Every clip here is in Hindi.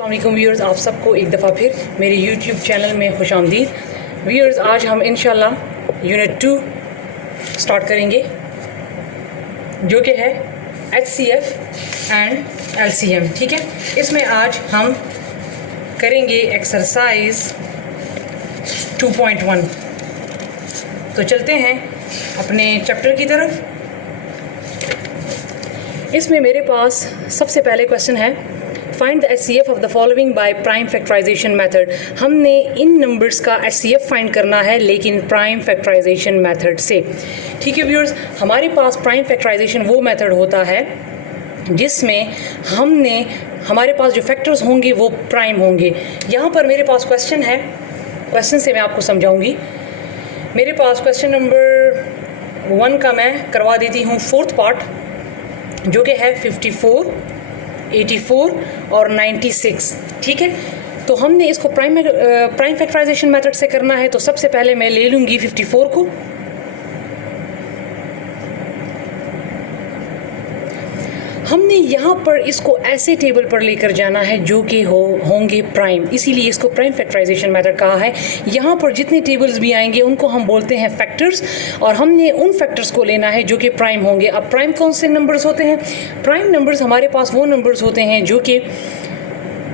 अस्सलाम व्यूअर्स, आप सबको एक दफ़ा फिर मेरे यूट्यूब चैनल में खुशामदीद। व्यूअर्स, आज हम इंशाल्लाह यूनिट 2 स्टार्ट करेंगे जो कि है HCF एंड LCM। ठीक है, इसमें आज हम करेंगे एक्सरसाइज 2.1। तो चलते हैं अपने चैप्टर की तरफ। इसमें मेरे पास सबसे पहले क्वेश्चन है, find the HCF of the following by prime factorization method. हमने इन नंबर्स का HCF फाइंड करना है लेकिन प्राइम फैक्टराइजेशन मेथड से। ठीक है व्यूअर्स, हमारे पास प्राइम फैक्टराइजेशन वो मेथड होता है जिसमें हमारे पास जो फैक्टर्स होंगे वो प्राइम होंगे। यहाँ पर मेरे पास क्वेश्चन है, क्वेश्चन से मैं आपको समझाऊंगी। मेरे पास क्वेश्चन नंबर 1 का मैं करवा देती हूँ 4th पार्ट जो कि है 54, 84 और 96। ठीक है, तो हमने इसको प्राइम फैक्टराइजेशन मेथड से करना है। तो सबसे पहले मैं ले लूँगी 54 को। हमने यहाँ पर इसको ऐसे टेबल पर लेकर जाना है जो कि होंगे प्राइम, इसीलिए इसको प्राइम फैक्टराइजेशन मेथड कहा है। यहाँ पर जितने टेबल्स भी आएंगे उनको हम बोलते हैं फैक्टर्स, और हमने उन फैक्टर्स को लेना है जो कि प्राइम होंगे। अब प्राइम कौन से नंबर्स होते हैं? प्राइम नंबर्स हमारे पास वो नंबर्स होते हैं जो कि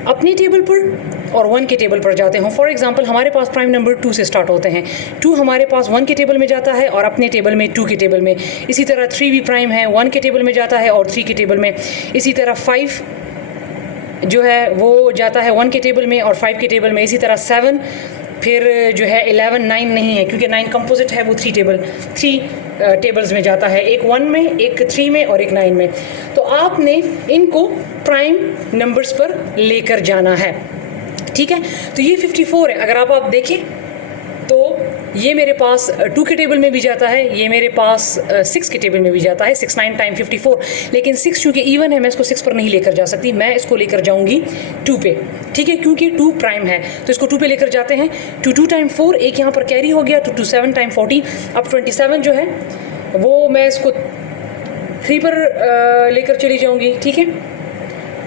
अपने टेबल पर और 1 के टेबल पर जाते हों। फॉर एग्जांपल, हमारे पास प्राइम नंबर 2 से स्टार्ट होते हैं। 2 हमारे पास 1 के टेबल में जाता है और अपने टेबल में 2 के टेबल में। इसी तरह 3 भी प्राइम है, 1 के टेबल में जाता है और 3 के टेबल में। इसी तरह 5 जो है वो जाता है 1 के टेबल में और 5 के टेबल में। इसी तरह 7, फिर जो है 11, 9 नहीं है क्योंकि 9 कंपोजिट है, वो 3 टेबल्स में जाता है, एक 1 में, एक 3 में और एक 9 में। तो आपने इनको प्राइम नंबर्स पर लेकर जाना है। ठीक है, तो ये 54 है। अगर आप देखें तो ये मेरे पास 2 के टेबल में भी जाता है, ये मेरे पास 6 के टेबल में भी जाता है, 6 9 टाइम 54। लेकिन 6 चूँकि इवन है, मैं इसको 6 पर नहीं लेकर जा सकती, मैं इसको लेकर जाऊंगी 2 पे। ठीक है, क्योंकि 2 प्राइम है तो इसको 2 पे लेकर जाते हैं। 2 टाइम 4, एक यहाँ पर कैरी हो गया, तो 2 7 टाइम 14। अब 27 जो है वो मैं इसको 3 पर लेकर चली जाऊँगी। ठीक है,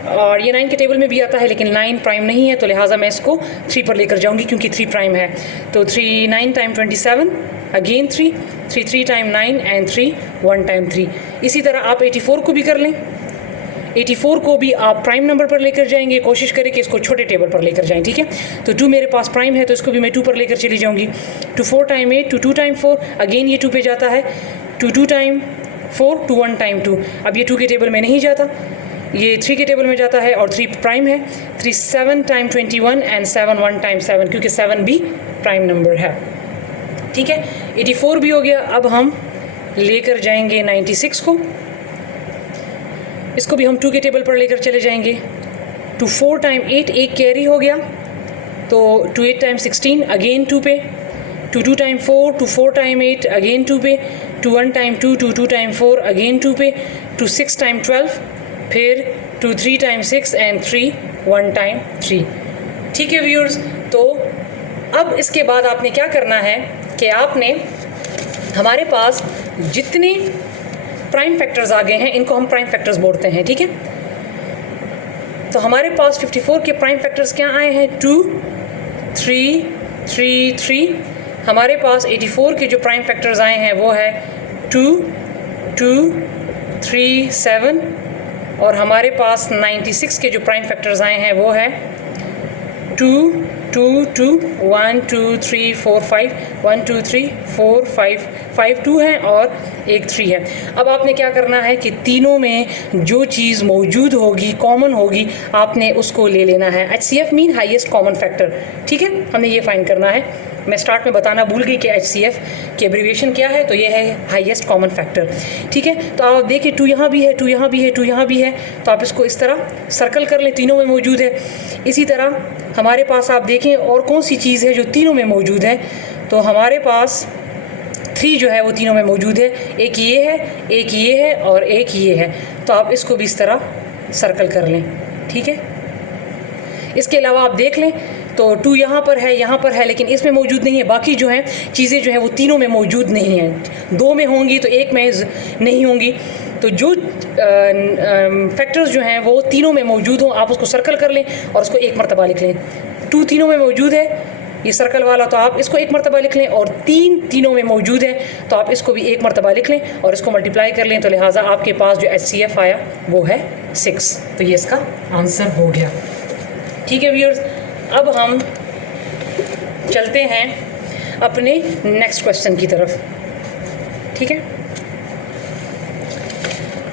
और ये 9 के टेबल में भी आता है लेकिन 9 प्राइम नहीं है, तो लिहाजा मैं इसको 3 पर लेकर जाऊंगी क्योंकि 3 प्राइम है। तो 3 9 time 27, again 3 time 9 and 3 1 time 3। इसी तरह आप 84 को भी कर लें। 84 को भी आप प्राइम नंबर पर लेकर जाएंगे, कोशिश करें कि इसको छोटे टेबल पर लेकर जाएं। ठीक है, तो 2 मेरे पास प्राइम है तो इसको भी मैं 2 पर लेकर चली जाऊंगी। 4 टाइम 8, 2 टाइम 4, अगेन ये 2 पे जाता है। 2 टाइम 4, 1 टाइम 2। अब ये 2 के टेबल में नहीं जाता, ये 3 के टेबल में जाता है और 3 प्राइम है। 3 7 टाइम 21 एंड 7 1 टाइम 7, क्योंकि 7 भी प्राइम नंबर है। ठीक है, 84 भी हो गया। अब हम लेकर जाएंगे 96 को, इसको भी हम 2 के टेबल पर लेकर चले जाएंगे। 4 टाइम 8, एक कैरी हो गया, तो 8 टाइम 16, अगेन 2 पे। 2 टाइम 4, 4 टाइम 8, अगेन 2 पे। 1 टाइम 2 टाइम 4, अगेन 2 पे। 6 टाइम 12, फिर 3 टाइम 6 एंड 3 1 टाइम 3। ठीक है व्यूअर्स, तो अब इसके बाद आपने क्या करना है कि आपने हमारे पास जितने प्राइम फैक्टर्स आ गए हैं इनको हम प्राइम फैक्टर्स बोलते हैं। ठीक है, तो हमारे पास 54 के प्राइम फैक्टर्स क्या आए हैं? 2 3 3 3। हमारे पास 84 के जो प्राइम फैक्टर्स आए हैं वो है 2 2 3 7, और हमारे पास 96 के जो प्राइम फैक्टर्स आए हैं वो है 2 2 2 1 2 3 4 5 1 2 3 4 5 2 हैं और एक 3 है। अब आपने क्या करना है कि तीनों में जो चीज़ मौजूद होगी, कॉमन होगी, आपने उसको ले लेना है। HCF mean highest common factor. ठीक है, हमने ये फाइंड करना है। मैं स्टार्ट में बताना भूल गई कि HCF की एब्रीविएशन क्या है, तो ये है हाईएस्ट कॉमन फैक्टर। ठीक है, तो आप देखिए 2 यहाँ भी है, 2 यहाँ भी है, 2 यहाँ भी है, तो आप इसको इस तरह सर्कल कर लें, तीनों में मौजूद है। इसी तरह हमारे पास आप देखें और कौन सी चीज़ है जो तीनों में मौजूद है, तो हमारे पास 3 जो है वो तीनों में मौजूद है। एक ये है, एक ये है और एक ये है, तो आप इसको भी इस तरह सर्कल कर लें। ठीक है, इसके अलावा आप देख लें तो 2 यहाँ पर है लेकिन इसमें मौजूद नहीं है। बाकी जो है चीज़ें जो है वो तीनों में मौजूद नहीं हैं, 2 में होंगी तो 1 में नहीं होंगी। तो जो फैक्टर्स जो हैं वो तीनों में मौजूद हों, आप उसको सर्कल कर लें और उसको एक मरतबा लिख लें। 2 तीनों में मौजूद है, ये सर्कल वाला, तो आप इसको एक मरतबा लिख लें, और 3 तीनों में मौजूद है तो आप इसको भी एक मरतबा लिख लें और इसको मल्टीप्लाई कर लें, तो लिहाजा आपके पास जो HCF आया वो है 6। तो ये इसका आंसर हो गया। ठीक है व्यूअर्स, अब हम चलते हैं अपने नेक्स्ट क्वेश्चन की तरफ। ठीक है,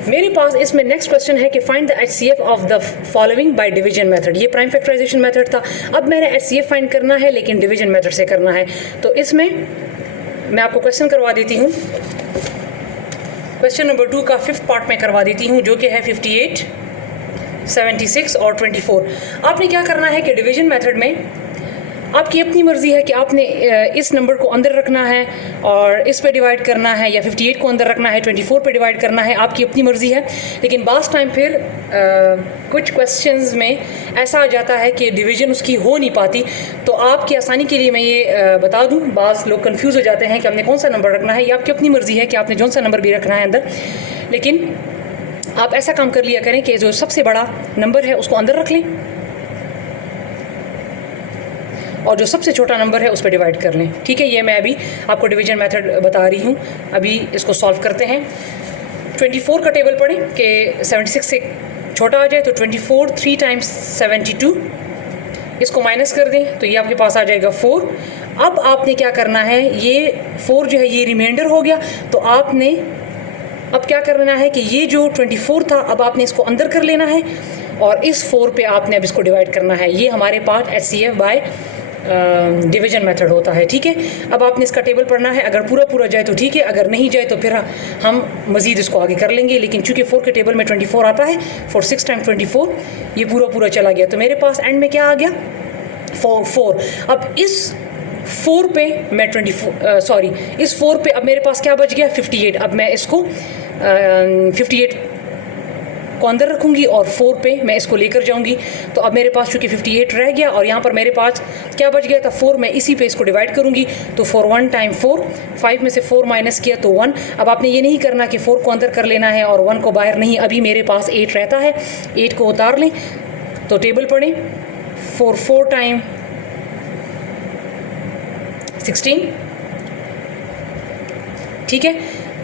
मेरे पास इसमें नेक्स्ट क्वेश्चन है कि find the HCF of the following by division method. ये प्राइम फैक्टराइजेशन मेथड था, अब मैंने HCF फाइंड करना है लेकिन डिवीजन मेथड से करना है। तो इसमें मैं आपको क्वेश्चन करवा देती हूँ, क्वेश्चन नंबर 2 का 5th पार्ट में करवा देती हूँ, जो कि है 58, 76 और 24। आपने क्या करना है कि डिवीजन मेथड में आपकी अपनी मर्ज़ी है कि आपने इस नंबर को अंदर रखना है और इस पे डिवाइड करना है, या 58 को अंदर रखना है, 24 पे डिवाइड करना है, आपकी अपनी मर्ज़ी है। लेकिन बाज़ टाइम फिर कुछ क्वेश्चंस में ऐसा आ जाता है कि डिवीज़न उसकी हो नहीं पाती। तो आपकी आसानी के लिए मैं ये बता दूं, बाज़ लोग कंफ्यूज हो जाते हैं कि हमने कौन सा नंबर रखना है। ये आपकी अपनी मर्ज़ी है कि आपने जौन सा नंबर भी रखना है अंदर, लेकिन आप ऐसा काम कर लिया करें कि जो सबसे बड़ा नंबर है उसको अंदर रख लें और जो सबसे छोटा नंबर है उस पर डिवाइड कर लें। ठीक है, ये मैं अभी आपको डिवीजन मेथड बता रही हूँ। अभी इसको सॉल्व करते हैं। 24 का टेबल पढ़ें कि 76 से छोटा आ जाए, तो 24 3 टाइम्स 72, इसको माइनस कर दें तो ये आपके पास आ जाएगा 4। अब आपने क्या करना है, ये 4 जो है ये रिमाइंडर हो गया, तो आपने अब क्या करना है कि ये जो 24 था अब आपने इसको अंदर कर लेना है और इस 4 पे आपने अब इसको डिवाइड करना है। ये हमारे पास HCF बाय डिवीजन मेथड होता है। ठीक है, अब आपने इसका टेबल पढ़ना है, अगर पूरा जाए तो ठीक है, अगर नहीं जाए तो फिर हम मज़ीद इसको आगे कर लेंगे। लेकिन चूँकि 4 के टेबल में 24 आता है, 4 6 टाइम 24, ये पूरा चला गया। तो मेरे पास एंड में क्या आ गया, 4। अब इस 4 पे मैं इस 4 पे अब मेरे पास क्या बच गया, 58। अब मैं इसको 58 को अंदर रखूँगी और 4 पे मैं इसको लेकर जाऊँगी। तो अब मेरे पास चूँकि 58 रह गया और यहाँ पर मेरे पास क्या बच गया था, 4। मैं इसी पे इसको डिवाइड करूँगी, तो 4 1 टाइम 4, 5 में से 4 माइनस किया तो 1। अब आपने ये नहीं करना कि 4 को अंदर कर लेना है और 1 को बाहर नहीं, अभी मेरे पास 8 रहता है, 8 को उतार लें। तो टेबल पढ़ें, 4 टाइम 16। ठीक है,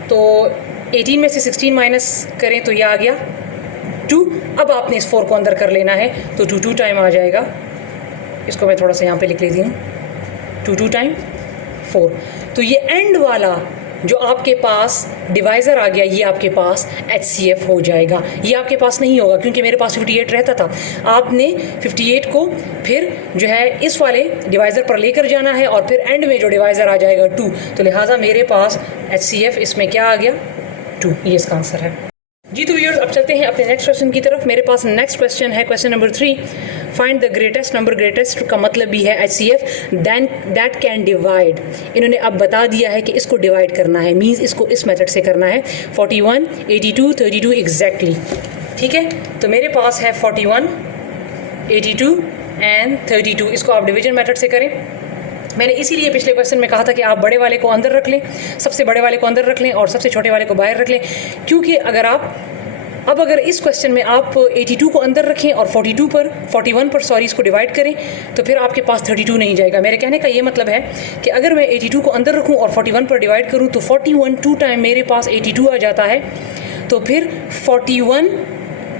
तो 18 में से 16 माइनस करें तो यह आ गया 2। अब आपने इस 4 को अंदर कर लेना है, तो 2 टाइम आ जाएगा। इसको मैं थोड़ा सा यहाँ पे लिख लेती हूँ, 2 टाइम 4। तो ये एंड वाला जो आपके पास डिवाइज़र आ गया, ये आपके पास HCF हो जाएगा। ये आपके पास नहीं होगा क्योंकि मेरे पास 58 रहता था। आपने 58 को फिर जो है इस वाले डिवाइज़र पर लेकर जाना है और फिर एंड में जो डिवाइज़र आ जाएगा 2। तो लिहाजा मेरे पास HCF इसमें क्या आ गया, 2। ये इसका आंसर है जी। तो व्यूअर्स, अब चलते हैं अपने नेक्स्ट क्वेश्चन की तरफ। मेरे पास नेक्स्ट क्वेश्चन है, question number 3, find the greatest number. Greatest का मतलब भी है HCF than that can divide. इन्होंने अब बता दिया है कि इसको डिवाइड करना है, मीन्स इसको इस मेथड से करना है, 41 82 32 एग्जैक्टली। ठीक है, तो मेरे पास है 41 82 एंड 32। इसको आप डिवीजन मेथड से करें। मैंने इसीलिए पिछले क्वेश्चन में कहा था कि आप बड़े वाले को अंदर रख लें, सबसे बड़े वाले को अंदर रख लें और सबसे छोटे वाले को बाहर रख लें, क्योंकि अगर इस क्वेश्चन में आप 82 को अंदर रखें और 41 पर इसको डिवाइड करें तो फिर आपके पास 32 नहीं जाएगा। मेरे कहने का ये मतलब है कि अगर मैं 82 को अंदर रखूं और 41 पर डिवाइड करूं तो 41 2 टाइम मेरे पास 82 आ जाता है। तो फिर 41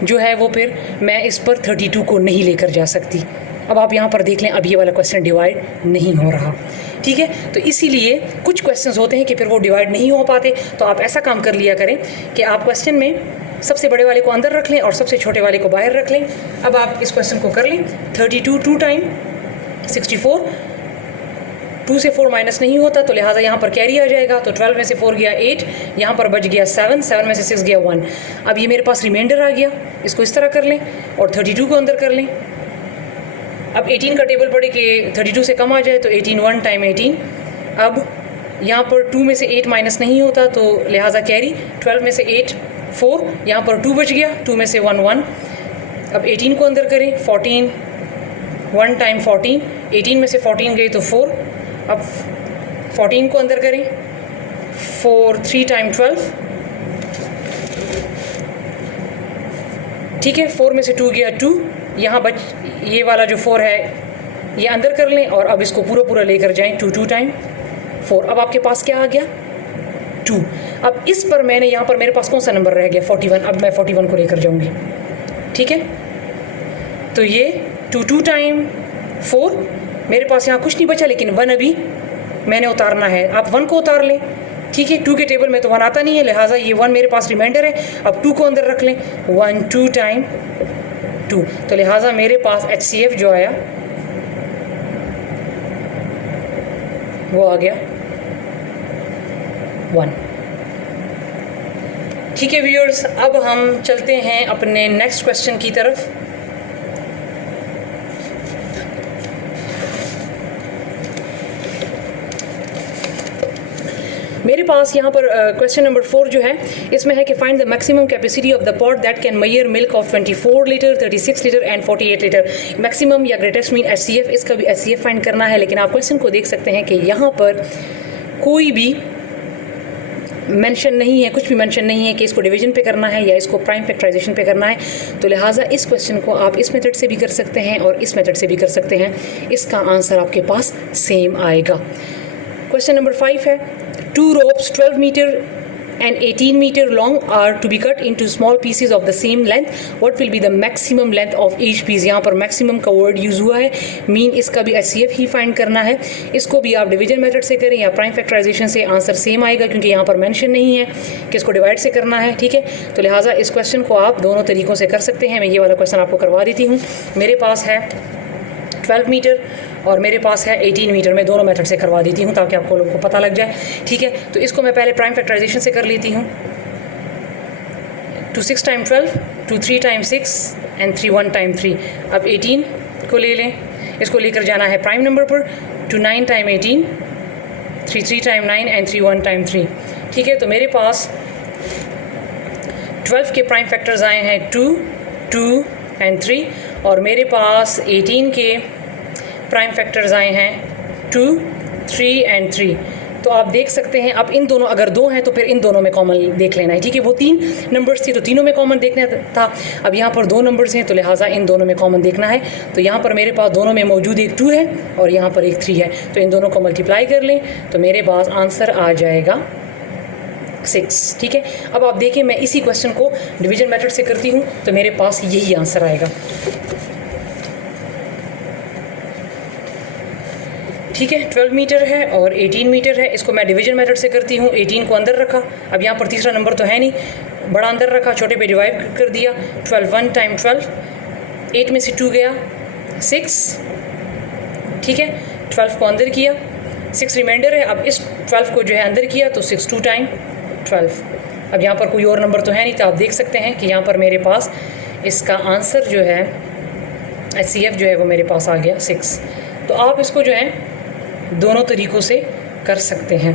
जो है वो फिर मैं इस पर 32 को नहीं लेकर जा सकती। अब आप यहाँ पर देख लें, अब ये वाला क्वेश्चन डिवाइड नहीं हो रहा। ठीक है, तो इसीलिए कुछ क्वेश्चंस होते हैं कि फिर वो डिवाइड नहीं हो पाते। तो आप ऐसा काम कर लिया करें कि आप क्वेश्चन में सबसे बड़े वाले को अंदर रख लें और सबसे छोटे वाले को बाहर रख लें। अब आप इस क्वेश्चन को कर लें, 32 2 टाइम 64, 2 से 4 माइनस नहीं होता तो लिहाजा यहाँ पर कैरी आ जाएगा। तो 12 में से 4 गया 8, यहाँ पर बच गया 7, 7 में से 6 गया 1। अब ये मेरे पास रिमाइंडर आ गया, इसको इस तरह कर लें और 32 को अंदर कर लें। अब 18 का टेबल पढ़े कि 32 से कम आ जाए, तो 18 1 टाइम 18। अब यहाँ पर 2 में से 8 माइनस नहीं होता तो लिहाजा कैरी, 12 में से 8 4, यहाँ पर 2 बच गया, 2 में से 1 1। अब 18 को अंदर करें, 14 1 टाइम 14, 18 में से 14 गए तो 4। अब 14 को अंदर करें, 4 3 टाइम 12, ठीक है, 4 में से 2 गया 2, यहाँ बच ये वाला जो 4 है ये अंदर कर लें और अब इसको पूरा पूरा लेकर जाएं, 2 टाइम 4। अब आपके पास क्या आ गया 2। अब इस पर मैंने यहाँ पर मेरे पास कौन सा नंबर रह गया 41, अब मैं 41 को लेकर जाऊँगी। ठीक है, तो ये 2 टाइम 4, मेरे पास यहाँ कुछ नहीं बचा, लेकिन 1 अभी मैंने उतारना है। आप 1 को उतार लें। ठीक है, 2 के टेबल में तो 1 आता नहीं है, लिहाजा ये 1 मेरे पास रिमाइंडर है। अब 2 को अंदर रख लें, 1 2 टाइम 2, तो लिहाजा मेरे पास HCF जो आया वो आ गया 1। ठीक है व्यूअर्स, अब हम चलते हैं अपने नेक्स्ट क्वेश्चन की तरफ। मेरे पास यहाँ पर क्वेश्चन नंबर 4 जो है इसमें है कि find the maximum capacity of the pot that can measure milk of 24 litre, 36 litre and 48 litre. Maximum या ग्रेटेस्ट मीन HCF, इसका भी HCF फाइंड करना है। लेकिन आप क्वेश्चन को देख सकते हैं कि यहाँ पर कोई भी मेंशन नहीं है, कुछ भी मेंशन नहीं है कि इसको डिवीजन पे करना है या इसको प्राइम फैक्टराइजेशन पे करना है। तो लिहाजा इस क्वेश्चन को आप इस मेथड से भी कर सकते हैं और इस मेथड से भी कर सकते हैं। इसका आंसर आपके पास सेम आएगा। क्वेश्चन नंबर 5 है, 2 ropes 12 meter and 18 meter long are to be cut into small pieces of the same length. What will be the maximum length of each piece? यहाँ पर maximum का word यूज़ हुआ है, मीन इसका भी HCF ही फाइंड करना है। इसको भी आप डिवीजन मेथड से करें या प्राइम फैक्टराइजेशन से, आंसर सेम आएगा क्योंकि यहाँ पर मेंशन नहीं है कि इसको डिवाइड से करना है। ठीक है, तो लिहाजा इस क्वेश्चन को आप दोनों तरीक़ों से कर सकते हैं। मैं ये वाला क्वेश्चन आपको करवा देती हूँ। मेरे पास है 12 मीटर और मेरे पास है 18 मीटर। मैं दोनों मेथड से करवा देती हूँ ताकि आपको लोगों को पता लग जाए। ठीक है, तो इसको मैं पहले प्राइम फैक्टराइजेशन से कर लेती हूँ। 2 6 टाइम 12, 2 3 टाइम 6 एंड 3 1 टाइम 3। अब 18 को ले लें, इसको लेकर जाना है प्राइम नंबर पर। 2 9 टाइम 18, 3 3 टाइम 9 एंड 3 1 टाइम 3। ठीक है, तो मेरे पास 12 के प्राइम फैक्टर्स आए हैं 2 2 एंड 3 और मेरे पास 18 के प्राइम फैक्टर्स आए हैं 2 3 एंड 3। तो आप देख सकते हैं, अब इन दोनों अगर 2 हैं तो फिर इन दोनों में कॉमन देख लेना है। ठीक है, वो 3 नंबर्स थी तो तीनों में कॉमन देखना था। अब यहाँ पर 2 नंबर्स हैं तो लिहाजा इन दोनों में कॉमन देखना है। तो यहाँ पर मेरे पास दोनों में मौजूद एक 2 है और यहाँ पर एक 3 है, तो इन दोनों को मल्टीप्लाई कर लें तो मेरे पास आंसर आ जाएगा 6। ठीक है, अब आप देखिए मैं इसी क्वेश्चन को डिवीजन मेथड से करती हूँ तो मेरे पास यही आंसर आएगा। ठीक है, 12 मीटर है और 18 मीटर है। इसको मैं डिवीजन मेथड से करती हूँ। 18 को अंदर रखा, अब यहाँ पर तीसरा नंबर तो है नहीं, बड़ा अंदर रखा, छोटे पे डिवाइड कर दिया। 12 1 टाइम 12, 8 में से 2 गया 6। ठीक है, 12 को अंदर किया, 6 रिमाइंडर है। अब इस 12 को जो है अंदर किया तो 6 2 टाइम 12। अब यहाँ पर कोई और नंबर तो है नहीं, तो आप देख सकते हैं कि यहाँ पर मेरे पास इसका आंसर जो है HCF जो है वो मेरे पास आ गया 6। तो आप इसको जो है दोनों तरीक़ों से कर सकते हैं।